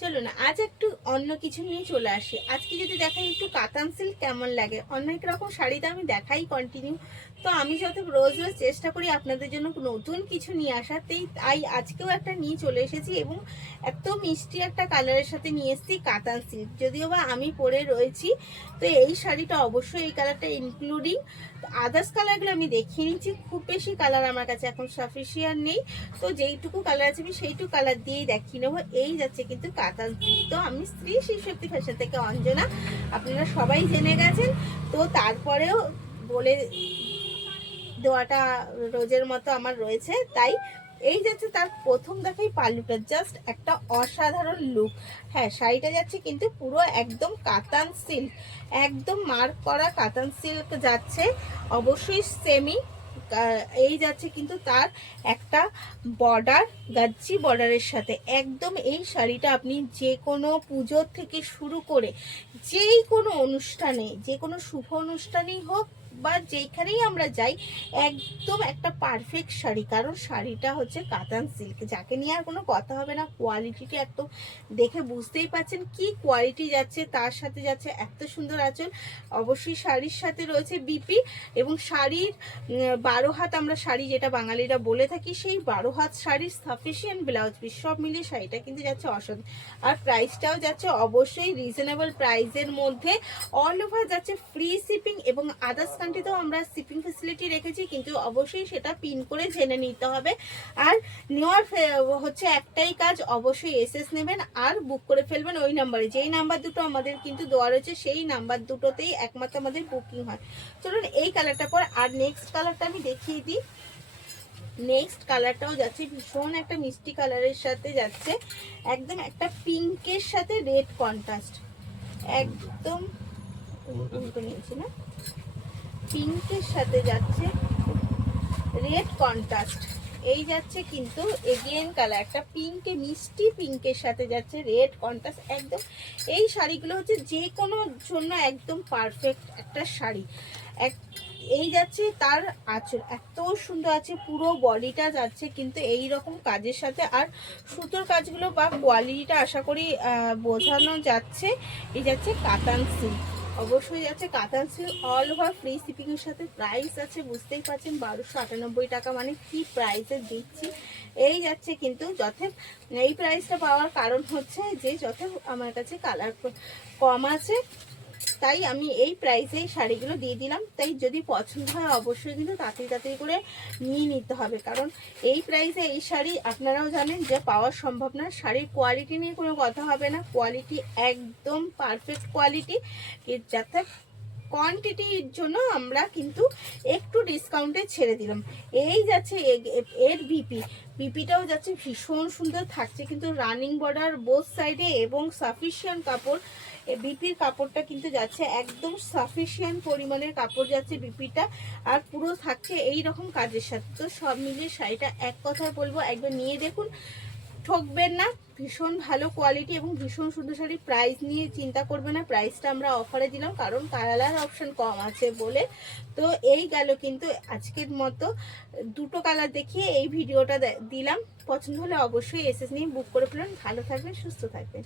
চলুন আজ একটু অন্য কিছু নিয়ে চলে আসি। আজকে যদি দেখাই একটু কাতান সিল্ক কেমন লাগে, অনেক রকম শাড়িতে আমি দেখাই কন্টিনিউ। তো আমি যত রোজ রোজ চেষ্টা করি আপনাদের জন্য নতুন কিছু নিয়ে আসার, তাই আজকেও একটা নিয়ে চলে এসেছি এবং এত মিষ্টি একটা কালারের সাথে নিয়ে এসেছি কাতান সিল্ক। যদিও বা আমি পরে রয়েছি, তো এই শাড়িটা অবশ্যই এই কালারটা ইনক্লুডিং। আদার্স কালারগুলো আমি দেখিয়ে নিচ্ছি, খুব বেশি কালার আমার কাছে এখন সাফিসিয়েন্ট নেই, তো যেইটুকু কালার আছে আমি সেইটুকু কালার দিয়েই দেখিয়ে নেবো। এই যাচ্ছে কিন্তু কাতান সিল্ক। তো আমি শ্রী শিবশক্তি ফ্যাশন থেকে অঞ্জনা, আপনারা সবাই জেনে গেছেন, তো তারপরেও বলে দেওয়াটা রোজের মতো আমার রয়েছে। তাই এই যাচ্ছে তার প্রথম দেখাই পাল্লুটা, জাস্ট একটা অসাধারণ লুক। হ্যাঁ, শাড়িটা যাচ্ছে কিন্তু পুরো একদম কাতান সিল্ক, একদম মার্ক করা কাতান সিল্ক যাচ্ছে, অবশ্যই সেমি। এই যাচ্ছে কিন্তু তার একটা বর্ডার, গাচ্ছি বর্ডারের সাথে একদম। এই শাড়িটা আপনি যে কোনো পুজো থেকে শুরু করে যেই কোনো অনুষ্ঠানে, যে কোনো শুভ অনুষ্ঠানেই হোক বা যেখানেই আমরা যাই, একদম একটা পারফেক্ট শাড়ি। কারণ শাড়িটা হচ্ছে কাতান সিল্ক, যাকে নিয়ে আর কোনো কথা হবে না। কোয়ালিটিটা একদম দেখে বুঝতেই পাচ্ছেন কি কোয়ালিটি যাচ্ছে, তার সাথে যাচ্ছে এত সুন্দর আঁচল। অবশ্যই শাড়ির সাথে রয়েছে বিপি, এবং শাড়ির 12 হাত আমরা শাড়ি যেটা বাঙালিরা বলে থাকি, সেই 12 হাত শাড়ির সাফিসিয়েন্ট ব্লাউজ পিস সব মিলিয়ে শাড়িটা কিন্তু যাচ্ছে অসাধারণ। আর প্রাইসটাও যাচ্ছে অবশ্যই রিজনেবল প্রাইসের মধ্যে। অল ওভার যাচ্ছে ফ্রি শিপিং, এবং আদার্স কান্ট্রিতেও আমরা শিপিং ফেসিলিটি রেখেছি, কিন্তু অবশ্যই সেটা পিন করে জেনে নিতে হবে। আর নেওয়ার হচ্ছে একটাই কাজ, অবশ্যই এসএস নেবেন আর বুক করে ফেলবেন ওই নাম্বারে। যেই নাম্বার দুটো আমাদের কিন্তু দেওয়া রয়েছে সেই নাম্বার দুটোতেই একমাত্র আমাদের বুকিং হয়। চলুন এই কালারটা পর আর নেক্সট কালারটা আমি দেখিয়ে দিই। নেক্সট কালারটাও যাচ্ছে ভীষণ একটা মিষ্টি কালারের সাথে যাচ্ছে, একদম একটা পিঙ্কের সাথে রেড কন্ট্রাস্ট, একদম উল্টো নিয়েছি না, পিঙ্কের সাথে যাচ্ছে রেড কন্ট্রাস্ট। এই যাচ্ছে কিন্তু এগেন কালার একটা পিঙ্কে, মিষ্টি পিঙ্কের সাথে যাচ্ছে রেড কন্ট্রাস্ট একদম। এই শাড়িগুলো হচ্ছে যে কোনো জন্য একদম পারফেক্ট একটা শাড়ি। এই যাচ্ছে তার আঁচল এত সুন্দর আছে, পুরো বডিটা যাচ্ছে কিন্তু এই রকম কাজের সাথে। আর সুতোর কাজগুলো বা কোয়ালিটিটা আশা করি বোঝানো যাচ্ছে। এই যাচ্ছে কাতান সিল্ক, অবশ্যই যাচ্ছে কাতান silk, all over free shipping এর সাথে। প্রাইস আছে বুঝতেই পারছেন 1298 টাকা, মানে কি প্রাইসে দিচ্ছি। এই যাচ্ছে কিন্তু যথেষ্ট। এই প্রাইসটা পাওয়ার কারণ হচ্ছে যে যথেষ্ট আমার কাছে কালার কম আছে, তাই আমি এই প্রাইসে শাড়িগুলো দিয়ে দিলাম। তাই যদি পছন্দ হয় অবশ্যই কিন্তু তাড়াতাড়ি তাড়াতাড়ি করে নিয়ে নিতে হবে, কারণ এই প্রাইসে এই শাড়ি আপনারাও জানেন যে পাওয়া সম্ভব না। শাড়ির কোয়ালিটি নিয়ে কোনো কথা হবে না, কোয়ালিটি একদম পারফেক্ট কোয়ালিটি, যাতে কোয়ান্টিটির জন্য আমরা কিন্তু একটু ডিসকাউন্টে ছেড়ে দিলাম। এই যাচ্ছে এর বিপিটাও যাচ্ছে ভীষণ সুন্দর থাকছে, কিন্তু রানিং বর্ডার বোথ সাইডে এবং সাফিসিয়েন্ট কাপড়। বিপির কাপড়টা কিন্তু যাচ্ছে একদম সাফিসিয়েন্ট পরিমাণের কাপড় যাচ্ছে বিপিটা, আর পুরো থাকছে এই রকম কাজের সাথে। তো সব মিলিয়ে শাড়িটা এক কথায় বলবো একবার নিয়ে দেখুন, ঠকবেন না। ভীষণ ভালো কোয়ালিটি এবং ভীষণ সুন্দর শাড়ি। প্রাইস নিয়ে চিন্তা করবে না, প্রাইসটা আমরা অফারে দিলাম কারণ কালার অপশন কম আছে বলে। তো এই গেল কিন্তু আজকের মতো দুটো কালার দেখিয়ে এই ভিডিওটা দিলাম। পছন্দ হলে অবশ্যই এসএস নিয়ে বুক করে ফেলুন। ভালো থাকবেন, সুস্থ থাকবেন।